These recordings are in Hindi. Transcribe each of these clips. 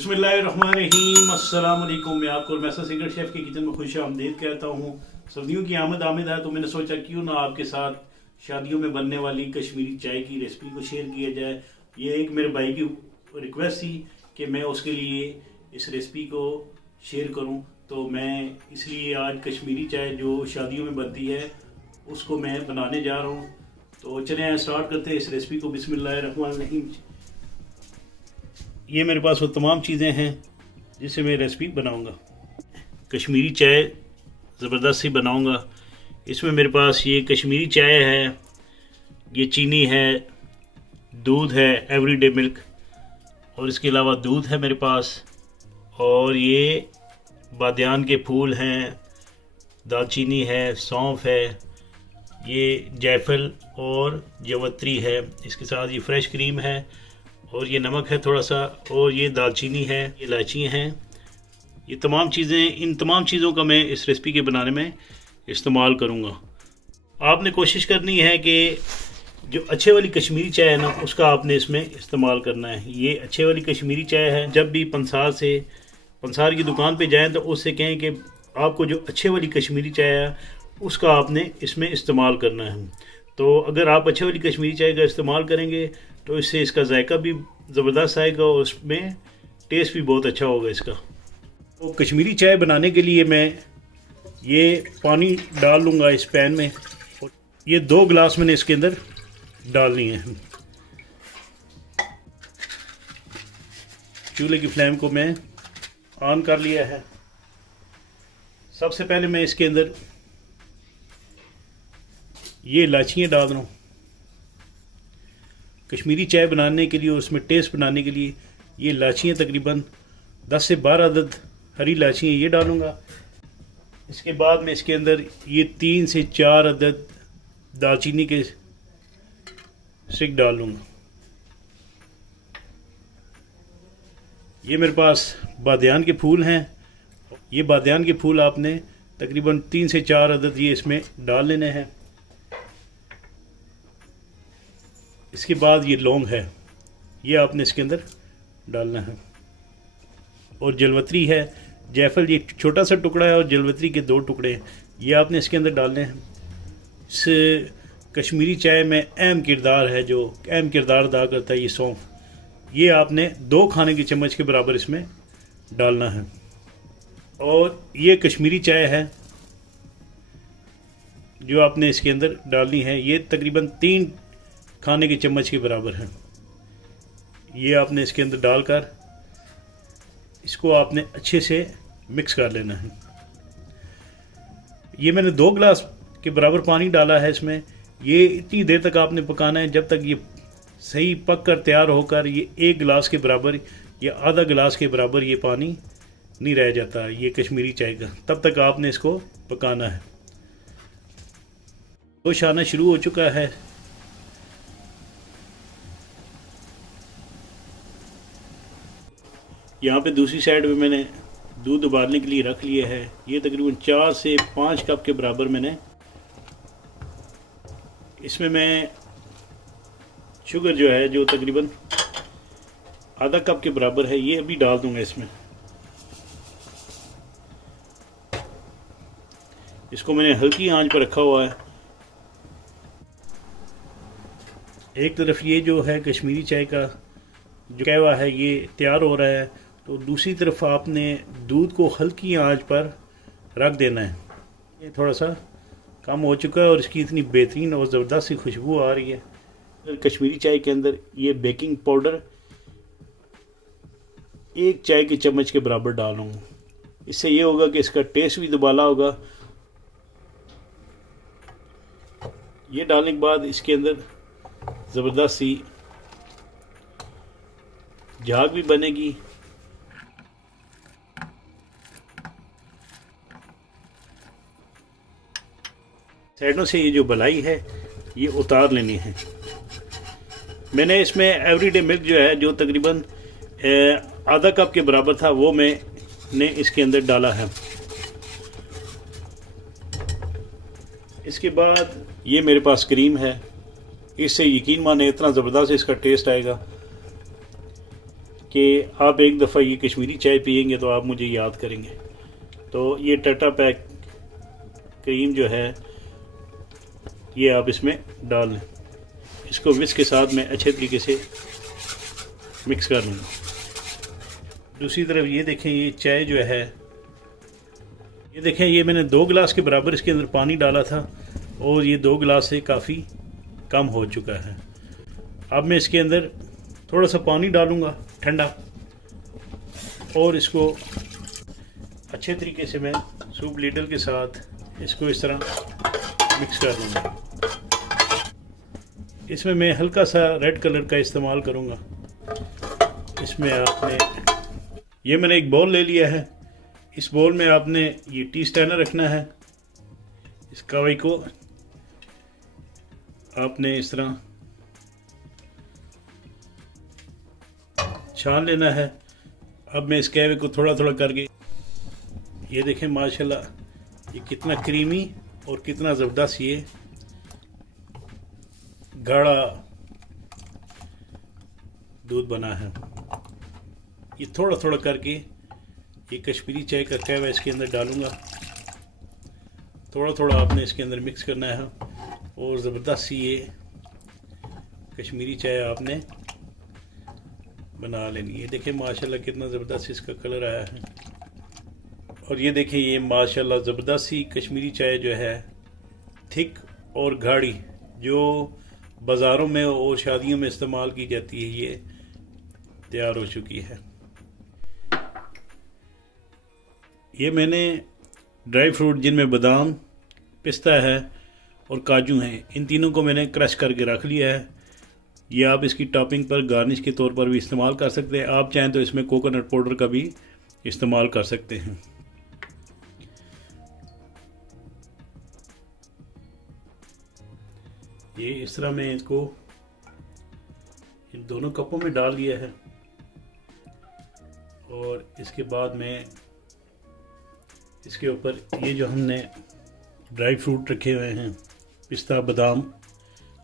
बिस्मिल्लाहिर्रहमानिर्रहीम, अस्सलाम वालेकुम। मैं आपको मैसा सीक्रेट शेफ की किचन में खुश आमदीद कहता हूँ। सर्दियों की आमद है तो मैंने सोचा क्यों ना आपके साथ शादियों में बनने वाली कश्मीरी चाय की रेसिपी को शेयर किया जाए। ये एक मेरे भाई की रिक्वेस्ट थी कि मैं उसके लिए इस रेसिपी को शेयर करूँ, तो मैं इसलिए आज कश्मीरी चाय जो शादियों में बनती है उसको मैं बनाने जा रहा हूँ। तो चलें स्टार्ट करते हैं इस रेसिपी को। बिस्मिल्लाहिर्रहमानिर्रहीम। ये मेरे पास वो तमाम चीज़ें हैं जिससे मैं रेसिपी बनाऊंगा। कश्मीरी चाय ज़बरदस्त सी बनाऊंगा। इसमें मेरे पास ये कश्मीरी चाय है, ये चीनी है, दूध है एवरीडे मिल्क, और इसके अलावा दूध है मेरे पास, और ये बादियान के फूल हैं, दालचीनी है, सौंफ है, ये जायफल और जवत्री है, इसके साथ ये फ्रेश क्रीम है, और ये नमक है थोड़ा सा, और ये दालचीनी है, ये इलायची हैं। ये तमाम चीज़ें, इन तमाम चीज़ों का मैं इस रेसिपी के बनाने में इस्तेमाल करूँगा। आपने कोशिश करनी है कि जो अच्छे वाली कश्मीरी चाय है ना, उसका आपने इसमें इस्तेमाल करना है। ये अच्छे वाली कश्मीरी चाय है। जब भी पंसार की दुकान पे जाएं तो उससे कहें कि आपको जो अच्छे वाली कश्मीरी चाय है उसका आपने इसमें इस्तेमाल करना है। तो अगर आप अच्छे वाली कश्मीरी चाय का इस्तेमाल करेंगे तो इससे इसका जायका भी ज़बरदस्त आएगा और उसमें टेस्ट भी बहुत अच्छा होगा इसका। तो कश्मीरी चाय बनाने के लिए मैं ये पानी डाल लूँगा इस पैन में। ये 2 गिलास मैंने इसके अंदर डालनी है। चूल्हे की फ्लेम को मैं ऑन कर लिया है। सबसे पहले मैं इसके अंदर ये इलायचियाँ डाल रहा हूँ। कश्मीरी चाय बनाने के लिए और उसमें टेस्ट बनाने के लिए ये इलायचियाँ तकरीबन 10 से 12 अदद हरी इलायचियाँ ये डालूँगा। इसके बाद मैं इसके अंदर ये 3 से 4 अदद दालचीनी के स्टिक डाल लूँगा। ये मेरे पास बादियान के फूल हैं। ये बादियान के फूल आपने तकरीबन 3 से 4 अदद ये इसमें डाल लेने हैं। इसके बाद ये लौंग है, ये आपने इसके अंदर डालना है, और जलवत्री है, जायफल ये छोटा सा टुकड़ा है, और जलवत्री के 2 टुकड़े हैं, ये आपने इसके अंदर डालने हैं। इस कश्मीरी चाय में अहम किरदार है, जो अहम किरदार अदा करता है ये सौंफ, ये आपने 2 खाने की चम्मच के बराबर इसमें डालना है। और ये कश्मीरी चाय है जो आपने इसके अंदर डालनी है, ये तकरीबन 3 खाने की चम्मच के बराबर है। ये आपने इसके अंदर डालकर इसको आपने अच्छे से मिक्स कर लेना है। ये मैंने 2 गिलास के बराबर पानी डाला है इसमें। ये इतनी देर तक आपने पकाना है जब तक ये सही पक कर तैयार होकर ये 1 गिलास के बराबर या आधा गिलास के बराबर ये पानी नहीं रह जाता ये कश्मीरी चाय का, तब तक आपने इसको पकाना है। जोश आना शुरू हो चुका है। यहाँ पे दूसरी साइड पे मैंने दूध उबालने के लिए रख लिया है। ये तकरीबन 4 से 5 कप के बराबर मैंने इसमें मैं शुगर जो है जो तकरीबन आधा कप के बराबर है ये अभी डाल दूंगा इसमें। इसको मैंने हल्की आंच पर रखा हुआ है। एक तरफ ये जो है कश्मीरी चाय का जो कहवा है ये तैयार हो रहा है, तो दूसरी तरफ आपने दूध को हल्की आंच पर रख देना है। ये थोड़ा सा कम हो चुका है और इसकी इतनी बेहतरीन और ज़बरदस्त सी खुशबू आ रही है। कश्मीरी चाय के अंदर ये बेकिंग पाउडर 1 चाय की चम्मच के बराबर डालूँगा। इससे ये होगा कि इसका टेस्ट भी दुबाला होगा। ये डालने के बाद इसके अंदर ज़बरदस्त सी झाग भी बनेगी। साइडों से ये जो बलाई है ये उतार लेनी है। मैंने इसमें एवरीडे मिल्क जो है जो तकरीबन आधा कप के बराबर था वो मैंने इसके अंदर डाला है। इसके बाद ये मेरे पास क्रीम है। इससे यकीन माने इतना ज़बरदस्त इसका टेस्ट आएगा। कि आप एक दफ़ा ये कश्मीरी चाय पियेंगे तो आप मुझे याद करेंगे। तो ये टाटा पैक क्रीम जो है ये आप इसमें डाल लें। इसको विस्क के साथ मैं अच्छे तरीके से मिक्स कर लूँगा। दूसरी तरफ ये देखें, ये चाय जो है, ये देखें, ये मैंने 2 गिलास के बराबर इसके अंदर पानी डाला था और ये 2 गिलास से काफ़ी कम हो चुका है। अब मैं इसके अंदर थोड़ा सा पानी डालूँगा ठंडा और इसको अच्छे तरीके से मैं सूप लीडर के साथ इसको इस तरह मिक्स कर लूँगा। इसमें मैं हल्का सा रेड कलर का इस्तेमाल करूँगा। इसमें आपने, ये मैंने एक बॉल ले लिया है, इस बॉल में आपने ये टी स्टैनर रखना है। इस कवाई को आपने इस तरह छान लेना है। अब मैं इस कहवे को थोड़ा थोड़ा करके, ये देखें माशाल्लाह ये कितना क्रीमी और कितना ज़बरदस्त ये गाढ़ा दूध बना है। ये थोड़ा थोड़ा करके ये कश्मीरी चाय का कहवा इसके अंदर डालूँगा। थोड़ा थोड़ा आपने इसके अंदर मिक्स करना है और ज़बरदस्त सी ये कश्मीरी चाय आपने बना लेनी। ये देखें माशाल्लाह कितना ज़बरदस्त इसका कलर आया है। और ये देखें ये माशाल्लाह ज़बरदस्त सी कश्मीरी चाय जो है, थिक और गाढ़ी, जो बाज़ारों में और शादियों में इस्तेमाल की जाती है, ये तैयार हो चुकी है। ये मैंने ड्राई फ्रूट जिनमें बादाम, पिस्ता है और काजू हैं, इन तीनों को मैंने क्रश करके रख लिया है। ये आप इसकी टॉपिंग पर गार्निश के तौर पर भी इस्तेमाल कर सकते हैं। आप चाहें तो इसमें कोकोनट पाउडर का भी इस्तेमाल कर सकते हैं। ये इस तरह मैं इसको इन दोनों कपों में डाल लिया है और इसके बाद मैं इसके ऊपर ये जो हमने ड्राई फ्रूट रखे हुए हैं, पिस्ता, बादाम,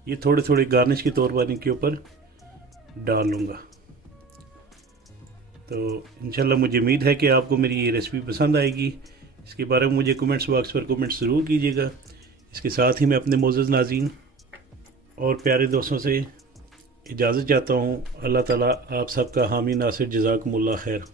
ये थोड़े थोड़े गार्निश के तौर पर इनके ऊपर डाल लूँगा। तो इंशाल्लाह मुझे उम्मीद है कि आपको मेरी ये रेसिपी पसंद आएगी। इसके बारे में मुझे कमेंट्स बॉक्स पर कमेंट्स ज़रूर कीजिएगा। इसके साथ ही मैं अपने मोअज़्ज़ज़ नाज़रीन और प्यारे दोस्तों से इजाज़त चाहता हूँ। अल्लाह ताला आप सबका हामी नासिर, जज़ाकुमुल्लाह खैर।